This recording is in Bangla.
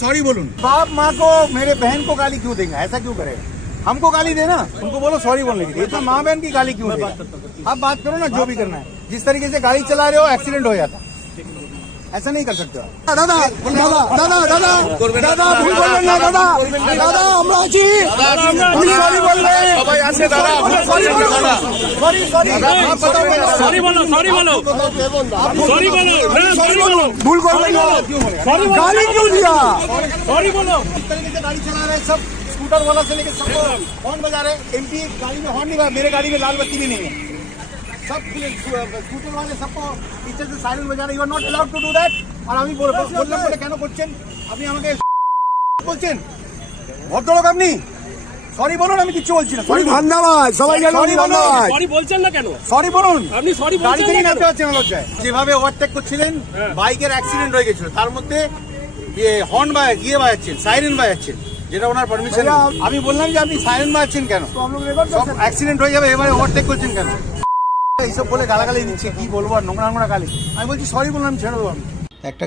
सॉरी बोलूं। बाप माँ को मेरे बहन को गाली क्यों देंगे, ऐसा क्यों करेगा? हमको गाली देना, उनको बोलो सॉरी बोलने के लिए। तो माँ बहन की गाली क्यों देगा? आप बात करो ना जो भी करना है। जिस तरीके से गाड़ी चला रहे हो एक्सीडेंट हो जाता, ऐसा नहीं कर सकते। दादा दादा दादा दादा दादा भूल बोलবেন না দাদা দাদা আমরা আছি আমি সরি বললে সবাই আছে দাদা সরি বলো দাদা সরি সরি आप बताओ सॉरी बोलो सॉरी बोलो सॉरी बोलो सॉरी बोलो भूल করবেন না सॉरी गाली क्यों दिया? सॉरी बोलो। इस तरीके से गाड़ी चला रहे हैं सब, स्कूटर वाला से लेकर सबको हॉर्न बजा रहे हैं। एमपी गाड़ी में हॉर्न नहीं बजा, मेरे गाड़ी में लाल बत्ती भी नहीं है। सब स्कूटर वाले सबको पीछे से साइलेंट बजा रहे। You are not allowed to do that. আর আমি বললাম বলে কেন করছেন আপনি? আমাকে বলছেন ভদ্রলোক আপনি সরি বলুন। আমি কিছু বলছি না। সরি ধন্যবাদ সবাই জানো। সরি ধন্যবাদ। সরি বলছেন না কেন? সরি বলুন। আপনি সরি গাড়ি বলছেন থেকে না নামতে কেন? পারছেন না লজ্জায়। যেভাবে ওভারটেক করছিলেন বাইকের অ্যাক্সিডেন্ট হয়ে গেছিল, তার মধ্যে যে হর্ন গিয়ে বাজাচ্ছেন, সাইরেন বাজাচ্ছেন, যেটা ওনার পারমিশন। আমি বললাম যে আপনি সাইরেন বাজাচ্ছেন কেন? অ্যাক্সিডেন্ট হয়ে যাবে, এবারে ওভারটেক করছেন কেন? এইসব বলে গালাগালি দিচ্ছে, কি বলবো আর, নোংরা নোংরা গালি। আমি বলছি সরি বললাম, ছেড়ে দেবো। আমি একটা